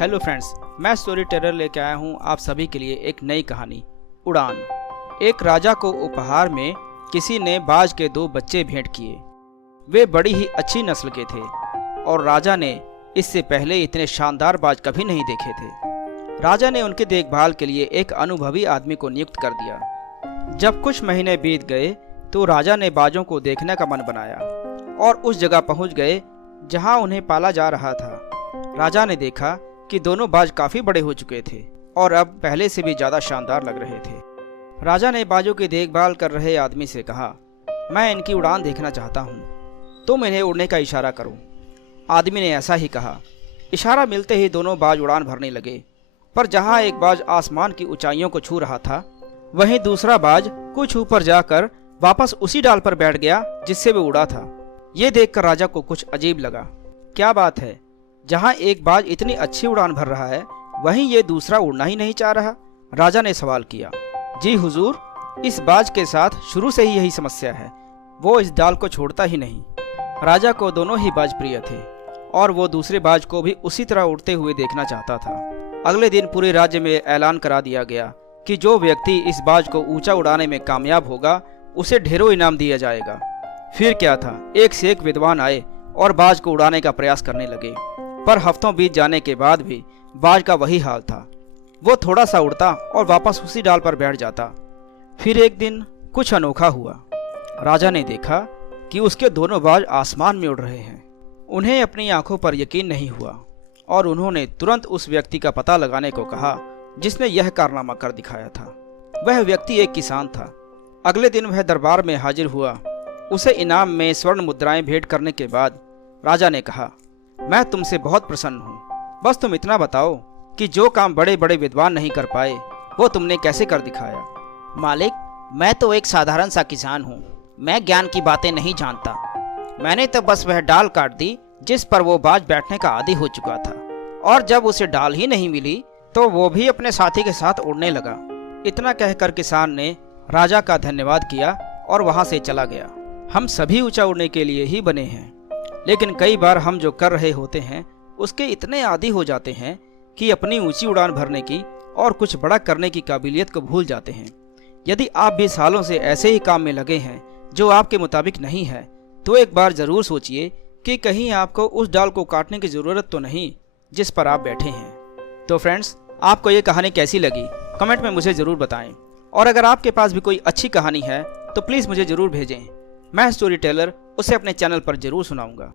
Hello friends, मैं story teller लेके आया हूँ आप सभी के लिए एक नई कहानी उड़ान। एक राजा को उपहार में किसी ने बाज के 2 बच्चे भेंट किए। वे बड़ी ही अच्छी नस्ल के थे और राजा ने इससे पहले इतने शानदार बाज कभी नहीं देखे थे। राजा ने उनकी देखभाल के लिए एक अनुभवी आदमी को नियुक्त कर दिया। जब कुछ महीने बीत गए तो राजा ने बाजों को देखने का मन बनाया और उस जगह पहुंच गए जहां उन्हें पाला जा रहा था। राजा ने देखा कि दोनों बाज काफी बड़े हो चुके थे और अब पहले से भी ज्यादा शानदार लग रहे थे। राजा ने बाजों की देखभाल कर रहे आदमी से कहा, मैं इनकी उड़ान देखना चाहता हूँ, तुम इन्हें उड़ने का इशारा करो। आदमी ने ऐसा ही कहा। इशारा मिलते ही दोनों बाज उड़ान भरने लगे, पर जहाँ एक बाज आसमान की ऊंचाइयों को छू रहा था, वहीं दूसरा बाज कुछ ऊपर जाकर वापस उसी डाल पर बैठ गया जिससे वो उड़ा था। ये देखकर राजा को कुछ अजीब लगा। क्या बात है, जहाँ एक बाज इतनी अच्छी उड़ान भर रहा है वहीं ये दूसरा उड़ना ही नहीं चाह रहा। राजा ने सवाल किया। जी हुजूर, इस बाज के साथ शुरू से ही यही समस्या है, वो इस डाल को छोड़ता ही नहीं। राजा को दोनों ही बाज प्रिय थे और वो दूसरे बाज को भी उसी तरह उड़ते हुए देखना चाहता था। अगले दिन पूरे राज्य में ऐलान करा दिया गया कि जो व्यक्ति इस बाज को ऊंचा उड़ाने में कामयाब होगा उसे ढेरों इनाम दिया जाएगा। फिर क्या था, एक से एक विद्वान आए और बाज को उड़ाने का प्रयास करने लगे, पर हफ्तों बीत जाने के बाद भी बाज का वही हाल था। वो थोड़ा सा उड़ता और वापस उसी डाल पर बैठ जाता। फिर एक दिन कुछ अनोखा हुआ। राजा ने देखा कि उसके दोनों बाज आसमान में उड़ रहे हैं। उन्हें अपनी आंखों पर यकीन नहीं हुआ और उन्होंने तुरंत उस व्यक्ति का पता लगाने को कहा जिसने यह कारनामा कर दिखाया था। वह व्यक्ति एक किसान था। अगले दिन वह दरबार में हाजिर हुआ। उसे इनाम में स्वर्ण मुद्राएं भेंट करने के बाद राजा ने कहा, मैं तुमसे बहुत प्रसन्न हूँ, बस तुम इतना बताओ कि जो काम बड़े बड़े विद्वान नहीं कर पाए वो तुमने कैसे कर दिखाया। मालिक, मैं तो एक साधारण सा किसान हूँ, मैं ज्ञान की बातें नहीं जानता। मैंने तो बस वह डाल काट दी जिस पर वो बाज बैठने का आदी हो चुका था, और जब उसे डाल ही नहीं मिली तो वो भी अपने साथी के साथ उड़ने लगा। इतना कहकर किसान ने राजा का धन्यवाद किया और वहाँ से चला गया। हम सभी ऊंचा उड़ने के लिए ही बने हैं, लेकिन कई बार हम जो कर रहे होते हैं उसके इतने आदी हो जाते हैं कि अपनी ऊंची उड़ान भरने की और कुछ बड़ा करने की काबिलियत को भूल जाते हैं। यदि आप भी सालों से ऐसे ही काम में लगे हैं जो आपके मुताबिक नहीं है, तो एक बार जरूर सोचिए कि कहीं आपको उस डाल को काटने की ज़रूरत तो नहीं जिस पर आप बैठे हैं। तो फ्रेंड्स, आपको ये कहानी कैसी लगी कमेंट में मुझे ज़रूर बताएं, और अगर आपके पास भी कोई अच्छी कहानी है तो प्लीज़ मुझे ज़रूर भेजें। मैं स्टोरी टेलर उसे अपने चैनल पर जरूर सुनाऊंगा।